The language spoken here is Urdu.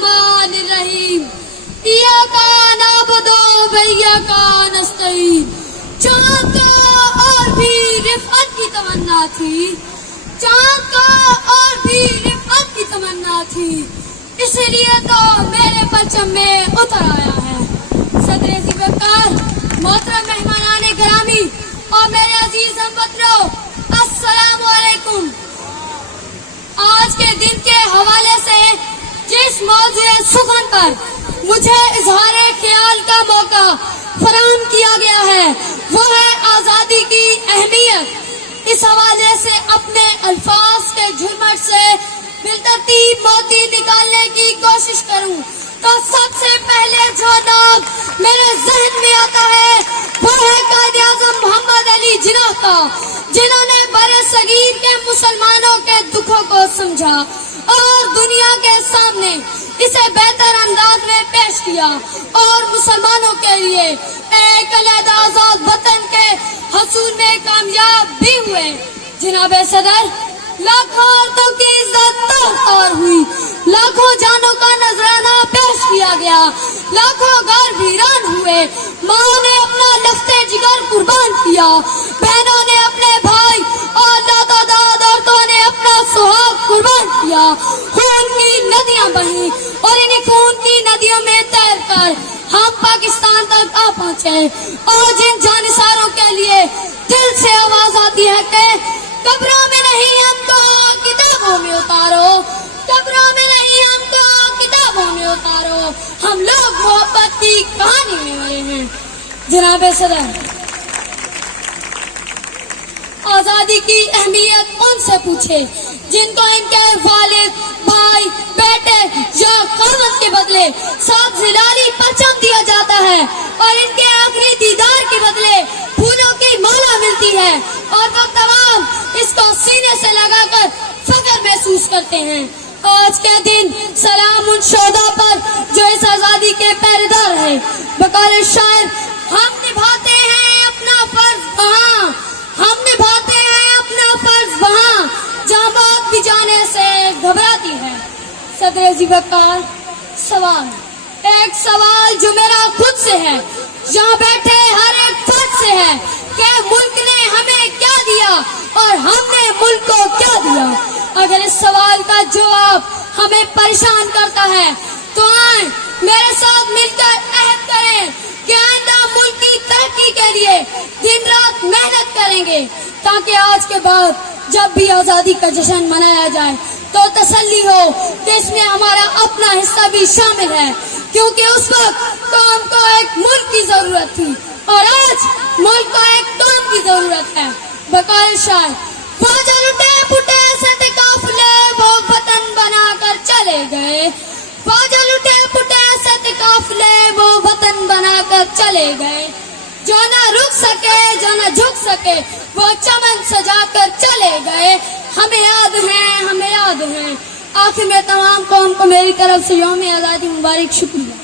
الرحمن الرحیم ایاکا نعبد و ایاکا نستعین. چاند کا اور بھی رفعت کی تمنا تھی، چاند کا اور بھی رفعت کی تمنا تھی، اسی لیے تو میرے پرچم میں اتر آیا ہے. صدر ذوالفقار، محترم مہمانان گرامی اور میرے عزیز ہم وطنوں، السلام علیکم. آج کے دن کے حوالے سے جس موضوع سخن پر مجھے اظہار خیال کا موقع فراہم کیا گیا ہے وہ ہے آزادی کی اہمیت. اس حوالے سے اپنے الفاظ کے جھرمٹ سے بالترتیب موتی نکالنے کی کوشش کروں تو سب سے پہلے جو نام میرے ذہن میں آتا ہے وہ ہے قائد اعظم محمد علی جناح کا، جنہوں نے برِ صغیر کے مسلمانوں کے دکھوں کو سمجھا اور دنیا کے سامنے اسے بہتر انداز میں پیش کیا اور مسلمانوں کے لیے ایک علیحدہ آزاد وطن کے حصول میں کامیاب بھی ہوئے. جناب صدر، لاکھوں عورتوں کی عزت اور ہوئی، لاکھوں جانوں کا نذرانہ پیش کیا گیا، لاکھوں گھر ویران ہوئے، ماں نے اپنا لختے جگر قربان کیا، بہنوں نے اپنے بھائی اور لاتعداد عورتوں نے اپنا سہاگ قربان کیا. خون کی ندیاں بہیں اور انہیں خون کی ندیوں میں تیر کر ہم پاکستان تک آ پہنچے اور جن جانثاروں کے لیے دل سے آواز آتی ہے کہ قبروں میں نہیں ہم کو کتابوں میں اتارو، قبروں میں نہیں ہم کو کتابوں میں اتارو، ہم لوگ محبت کی کہانی میں مرے ہیں. جناب صدر، آزادی کی اہمیت ان سے پوچھے جن کو ان کے والد، بھائی، بیٹے یا خاوند کے بدلے ساتھ زلالی پرچم دیا جاتا ہے اور ان کے آخری دیدار کے بدلے پھولوں کی مالا ملتی ہے اور وہ تمام اس کو سینے سے لگا کر فخر محسوس کرتے ہیں. آج کے دن سلام ان شہداء پر جو اس آزادی کے پہرےدار ہیں. بقول شاعر، ہم نبھاتے ہیں اپنا فرض وہاں، ہم نبھاتے ہیں اپنا فرض وہاں جہاں موت بھی جانے سے گھبراتی ہے. صدر ذوالفقار، ایک سوال جو میرا خود سے ہے، یہاں بیٹھے ہر ایک فرد سے ہے کہ ملک نے ہمیں کیا دیا اور ہم نے ملک کو کیا دیا. اگر اس سوال کا جواب ہمیں پریشان کرتا ہے تو آئیں میرے ساتھ مل کر عہد کریں کہ آئندہ ملک کی ترقی کے لیے دن رات محنت کریں گے تاکہ آج کے بعد جب بھی آزادی کا جشن منایا جائے تو تسلی ہو کہ اس میں ہمارا اپنا حصہ بھی شامل ہے، کیونکہ اس وقت قوم کو ایک ملک کی ضرورت تھی اور آج ملک کو ایک قوم کی ضرورت ہے. بقول شاعر، فوج لٹے پٹے ستے قافلے وہ وطن بنا کر چلے گئے، فوج لٹے پٹے ستے قافلے وہ وطن بنا کر چلے گئے، جو نہ رک سکے جو نہ جھک سکے وہ چمن سجا کر چلے گئے. ہمیں یاد ہیں، ہمیں یاد ہیں. آخر میں تمام قوم کو میری طرف سے یوم آزادی مبارک. شکریہ.